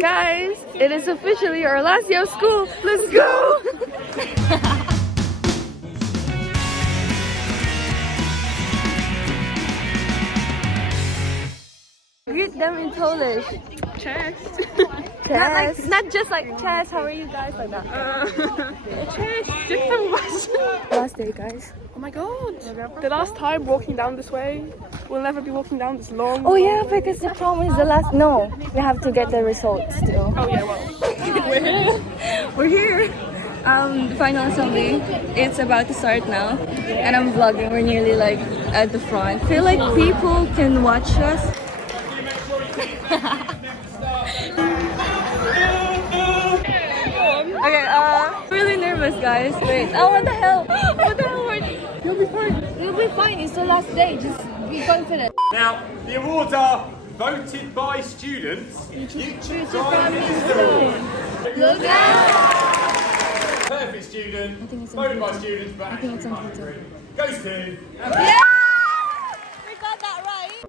Guys, it is officially our last day of school. Let's go! Greet them in Polish. Cześć. Not just like Chess, how are you guys? Like that. Cześć. Jak tam u was? Last day, guys. Oh my god. The last time walking down this way, we'll never be walking down this long. Oh yeah, because the problem is the last. No, we have to get the results still. Oh yeah, well. We're here. We're here. The final assembly. It's about to start now, and I'm vlogging. We're nearly like at the front. I feel like people can watch us. Okay, really nervous, guys. Wait, oh, what the hell? What the hell? You'll be fine. You'll be fine. It's the last day. Just be confident. Now, the awards are voted by students. You choose Look out! Perfect student, voted by students, but actually goes to... Yeah! We got that right.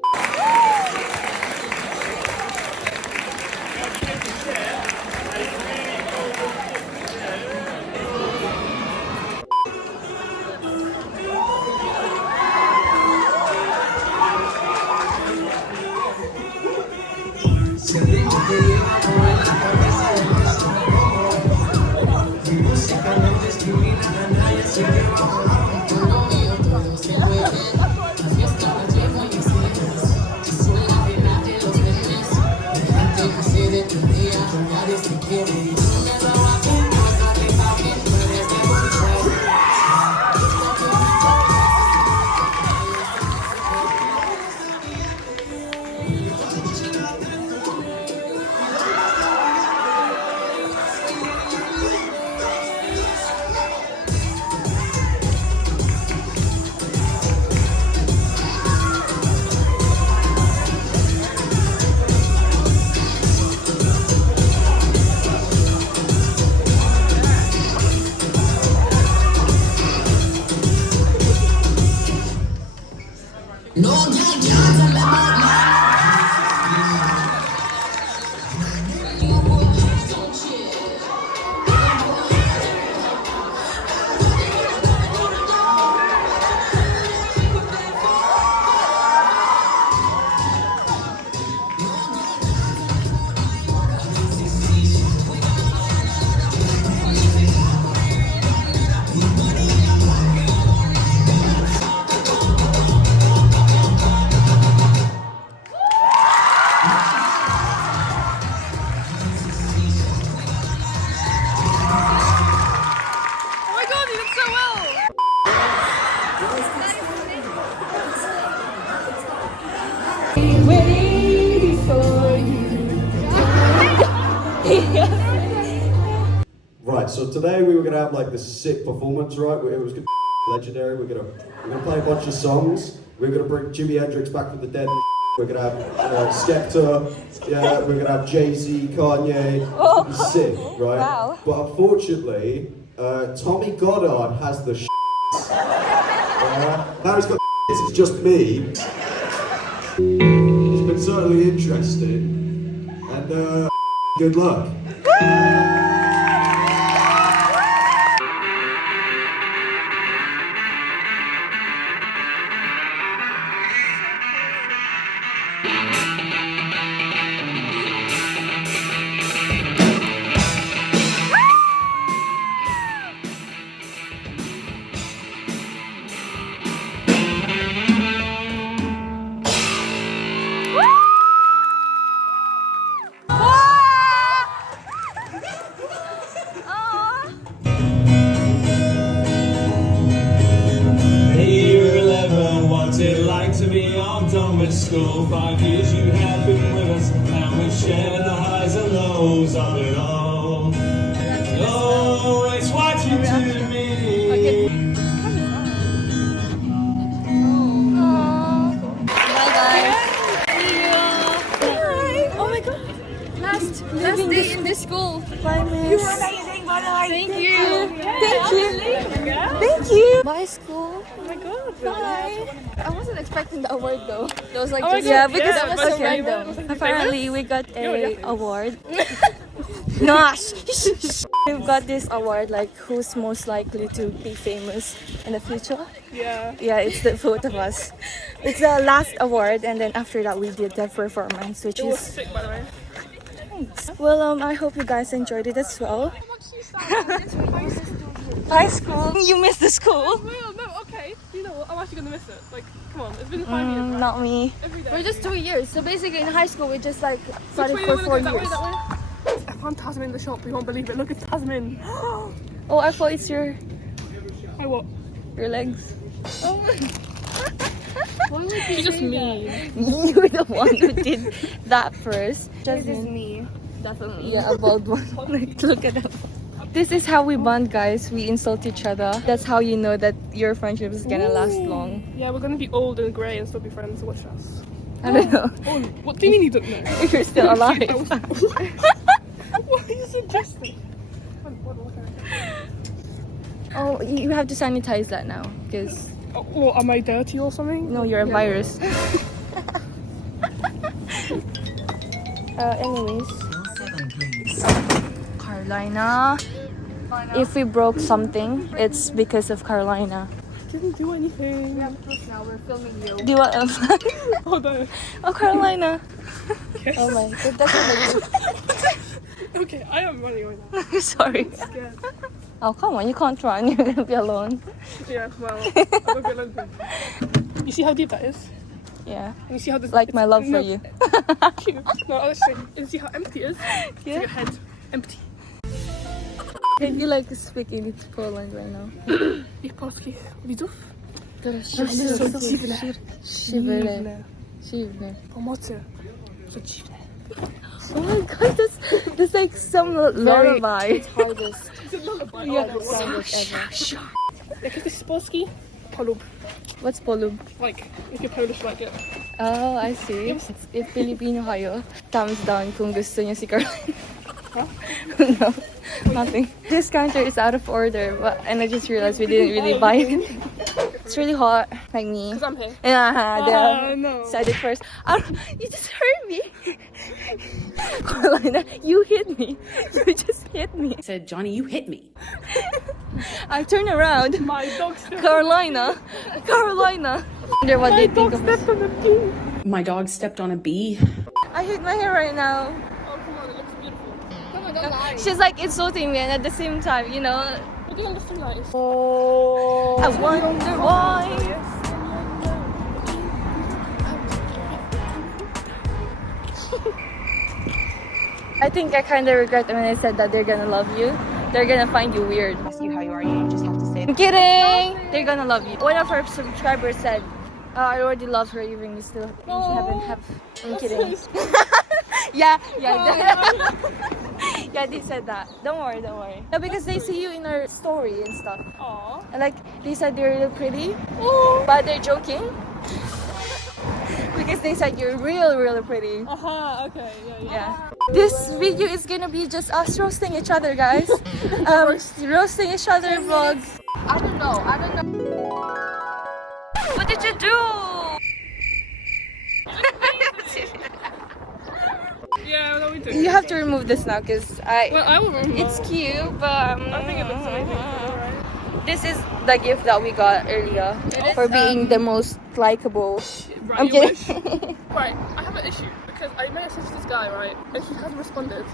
Right, so today we were gonna have like this sick performance, right? It was gonna be legendary. We're gonna play a bunch of songs. We're gonna bring Jimi Hendrix back from the dead. We're gonna have Skepta. Yeah, we're gonna have Jay-Z, Kanye. It's gonna be sick, right? Wow. But unfortunately, Tommy Goddard has the. Now he's got. It's just me. It's been certainly interesting, and good luck. School, 5 years you have been with us, and we've shared the highs and lows of it all. Oh, it's what you do to me. Bye guys. See you. Bye. Oh my god. Last day in this school. Bye, miss. You were amazing. Thank you. Thank you. Thank you. Bye, school. Oh my god. Bye. I wasn't expecting the award though. That was like Oh my just, God. yeah, because Yeah, that was but so okay. random. Was it Apparently, we got a yeah. award. Gosh, we've got this award like who's most likely to be famous in the future. Yeah. Yeah, it's the both of us. It's the last award, and then after that we did the performance, which It was is sick, by the way. thanks. Well, I hope you guys enjoyed it as well. High school. You missed the school. No, okay. You know what? I'm actually gonna miss it. Like, come on, it's been 5 years, right? Not me. Every day. We're just 2 years, so basically in high school we just like started Which way for you 4 wanna go? years. That way? I found Thazmin in the shop. You won't believe it. Look at Thazmin. Oh, I thought it's your What? legs. She's just mean. You're the one who did that first. This is me. Definitely. Yeah, a bald one. Like, look at that. This is how we bond, guys. We insult each other. That's how you know that your friendship is gonna last long. Yeah, we're gonna be old and grey and still be friends. So watch us. I don't know. Oh, what do you mean you don't know? If you're still alive. What are you suggesting? Oh, you have to sanitize that now, because What, am I dirty or something? no, you're a virus. Anyways. Carolina. If we broke something, it's because of Carolina. Didn't do anything. Now we're filming you. Do you want Hold on. Oh, Carolina. Yes. Oh my, that's Okay, I am running right now. what sorry. Scared. Oh, come on, you can't run. You're gonna be alone. Yeah, well, I'm a bit lonely. You see how deep that is? Yeah. And you see how this Like my love for no, you. Cute. No, honestly, and you see how empty it is? Yeah. Your head empty. Can you like speak in Poland right now? I polski widzów? Dziwne. Pomocy. Co dziwne. Oh my god, that's like some lullaby. It's hardest. Yeah. language ever. Jak jesteś z Polski, polub. What's polub? Like, if you're Polish, like it. Oh, I see. If Filipino kayo, thumbs down kung gusto niyo si Carolina. Huh? No, nothing. This counter is out of order, and I just realized we didn't really buy it. It's really hot, like me. Because I'm here. Yeah, No. said it first. You just hurt me. Carolina, you hit me. You just hit me. I said, Johnny, you hit me. I turn around. My dog stepped Carolina. I wonder what they think of us. on the bee. My dog stepped on a bee. I hate my hair right now. Oh, come on, it looks beautiful. Come on, don't lie. She's like insulting me, and at the same time, you know. What do you understand that is? I wonder why. I think I kind of regret when I said that they're gonna love you. They're gonna find you weird. Ask you how you are, you just have to say I'm kidding! They're gonna love you. One of our subscribers said, I already love her even you still you haven't have. I'm kidding. yeah. Yeah, they said that. Don't worry. No, because they see you in our story and stuff. Aww. And like, they said you're really pretty, but they're joking. Because they said you're really pretty. Okay, yeah. Yeah. This video is gonna be just us roasting each other, guys. Roasting each other vlogs. I don't know. What did you do? Yeah, no, we do. You have to remove this now, because Well, I will remove it's cute, but I think it looks amazing. Alright. this is the gift that we got earlier for being the most likable. Right, I'm you kidding. wish. Right, I have an issue because I messaged this guy, right, and he hasn't responded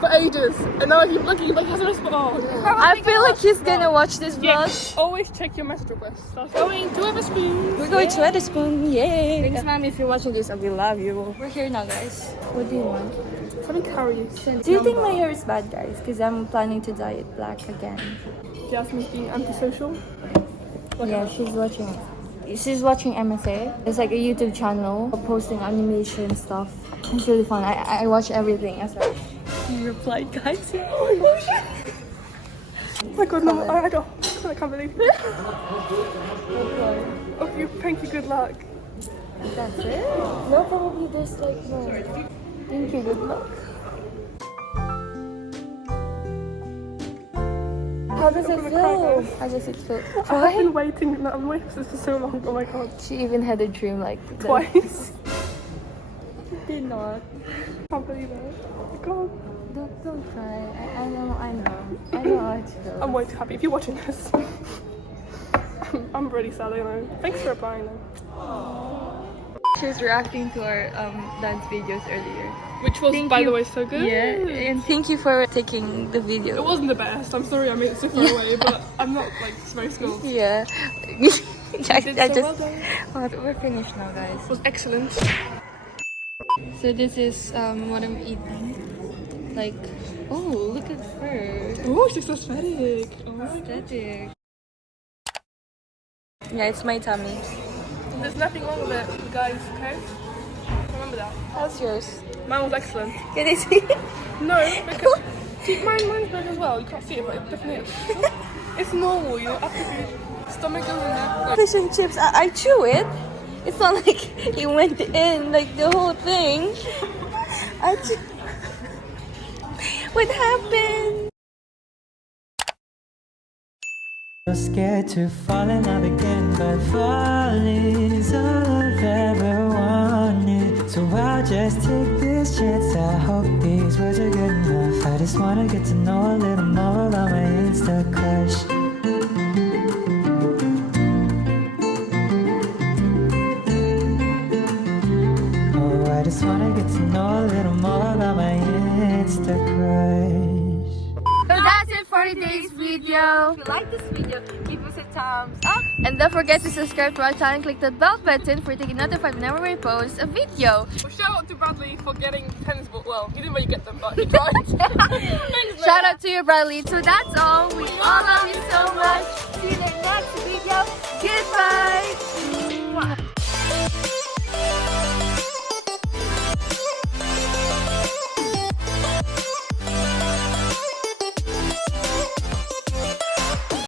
for ages, and now I keep looking, like he hasn't responded. Oh, no. I feel like he's gonna watch this vlog. Always check your message requests. So going to Wetherspoon. We're going to Wetherspoon, yay! Thanks, ma'am, if you're watching this. We love you. We're here now, guys. What do you want? Something curry. Do you think my hair is bad, guys? Because I'm planning to dye it black again. Jhazmin's being antisocial. Yeah, she's watching. She's watching MSA. It's like a YouTube channel posting animation stuff. It's really fun. I watch everything as well. You replied, guys. Oh my god, no, I can't believe it. Okay, thank you, good luck. That's it? No, probably there's like no. Thank you, good luck. How does it I'm gonna cry feel? now. How does it feel? I've been waiting. No, I've been waiting for this for so long. Oh my god. She even had a dream like that. Twice. Did not. I can't believe it. Oh my god. Don't cry. I know how it feels. I'm way too happy. If you're watching this, I'm really sad. I know. Thanks for replying though. She was reacting to our dance videos earlier. Which was, Thank by you. the way, so good. Yeah, and thank you for taking the It video. wasn't the best. I'm sorry I made it so far away, but I'm not like very skilled. Yeah. We're finished now, guys. It was excellent. So this is what I'm eating. Like, oh, look at her. Oh, she's aesthetic. Oh my god. Aesthetic. Yeah, it's my tummy. There's nothing wrong with it, guys. Okay. Remember that. How's yours? Mine was excellent. Can I see? No, because see, mine's big as well. You can't see it, but it definitely is. It's normal, you know. After your stomach goes in there. Fish and chips. I chew it. It's not like it went in like the whole thing. What happened? So scared to fall in love again, but falling is all I've ever wanted. So I'll just take this chance. I hope these words are good enough. I just wanna get to know a little more about my Insta crush. Oh, I just wanna get to know a little more about my Insta crush. So that's it for today's video. If you like this video, give us a thumbs up. And don't forget to subscribe to our channel and click the bell button for getting notified whenever we post a video. Well, shout out to Bradley for getting tennis balls. Well, he didn't really get them, but he tried. Shout out to you, Bradley. So that's all. We all love you so much. See you in the next video. Goodbye.